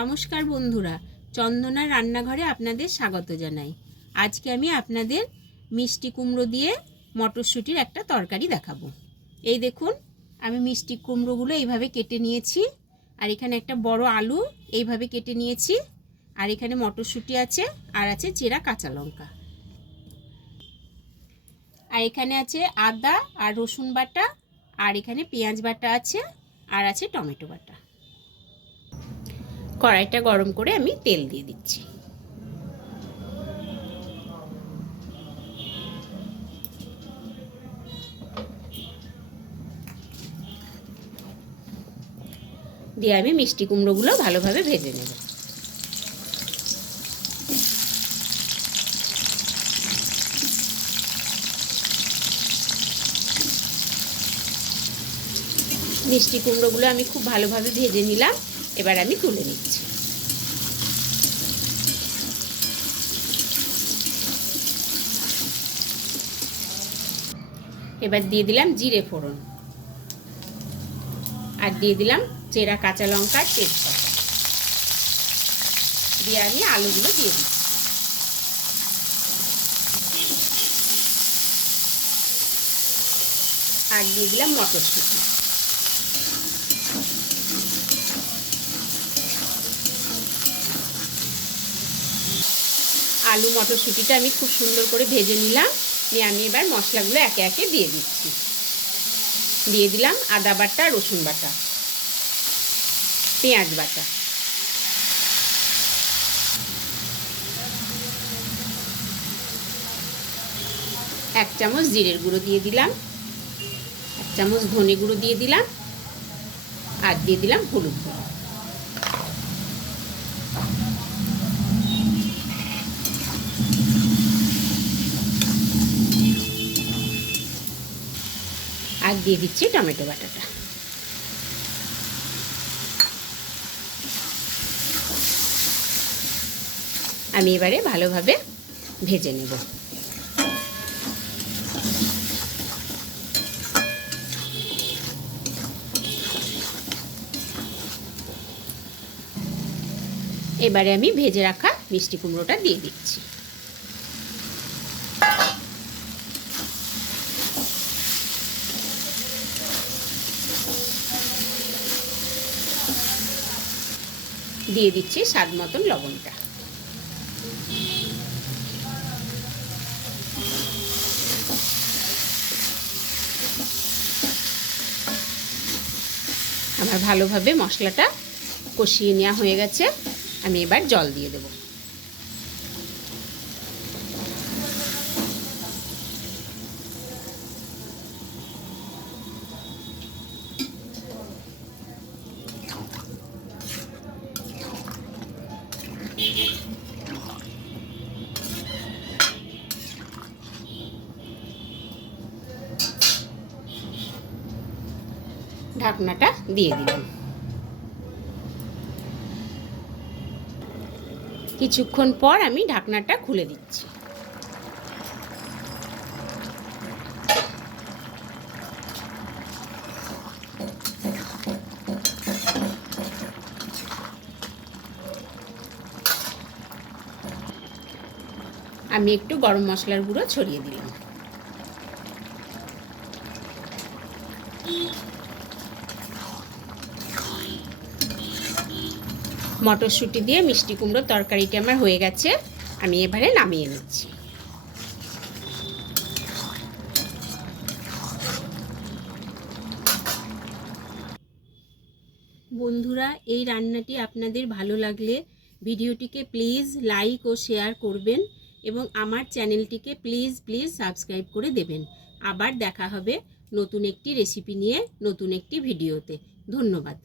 নমস্কার বন্ধুরা, চন্দনার রান্নাঘরে আপনাদের স্বাগত জানাই। আজকে আমি আপনাদের মিষ্টি কুমড়ো দিয়ে মটরশুঁটির একটা তরকারি দেখাবো। এই দেখুন, আমি মিষ্টি কুমড়োগুলো এইভাবে কেটে নিয়েছি, আর এখানে একটা বড় আলু এইভাবে কেটে নিয়েছি, আর এখানে মটরশুঁটি আছে, আর আছে চেরা কাঁচা লঙ্কা, আর এখানে আছে আদা আর রসুন বাটা, আর এখানে পেঁয়াজ বাটা আছে, আর আছে টমেটো বাটা। কড়াইটা গরম করে আমি তেল দিয়ে দিচ্ছি। দিয়ে আমি মিষ্টি কুমড়োগুলো ভালোভাবে ভেজে নেব। মিষ্টি কুমড়োগুলো আমি খুব ভালোভাবে ভেজে নিলাম, এবার আমি তুলে নিচ্ছি। এবার দিয়ে দিলাম জিরে ফোড়ন, আর দিয়ে দিলাম চেরা কাঁচা লঙ্কার তেজপাতা, দিয়ে আমি আলুগুলো দিয়ে দিচ্ছি। আর দিয়ে দিলাম মটরশুঁটি। আলু মটরশুঁটিটা আমি খুব সুন্দর করে ভেজে নিলাম, নিয়ে আমি এবার মশলাগুলো একে একে দিয়ে দিচ্ছি। দিয়ে দিলাম আদা বাটা, রসুন বাটা, পেঁয়াজ বাটা, এক চামচ জিরের গুঁড়ো দিয়ে দিলাম, এক চামচ ধনে গুঁড়ো দিয়ে দিলাম, আর দিয়ে দিলাম হলুদ গুঁড়ো। আর দিয়ে দিচ্ছি টমেটো বাটাটা। আমি এবারে ভালোভাবে ভেজে নেব। এবারে আমি ভেজে রাখা মিষ্টি কুমড়োটা দিয়ে দিচ্ছি। দিয়ে দিচ্ছি স্বাদ মতন লবণটা। আমার ভালোভাবে মশলাটা কষিয়ে নেওয়া হয়ে গেছে, আমি এবার জল দিয়ে দেব। ঢাকনাটা দিয়ে দিলাম। কিছুক্ষণ পর আমি ঢাকনাটা খুলে দিচ্ছি। আমি একটু গরম মশলার গুঁড়ো ছড়িয়ে দিলাম। মটরশুঁটি দিয়ে মিষ্টি কুমড়োর তরকারিটা আমার হয়ে গেছে, আমি এবারে নামিয়ে নিচ্ছি। বন্ধুরা, এই রান্নাটি আপনাদের ভালো লাগলে ভিডিওটিকে প্লিজ লাইক ও শেয়ার করবেন, এবং আমার চ্যানেলটিকে প্লিজ সাবস্ক্রাইব করে দেবেন। আবার দেখা হবে নতুন একটি রেসিপি নিয়ে, নতুন একটি ভিডিওতে। ধন্যবাদ।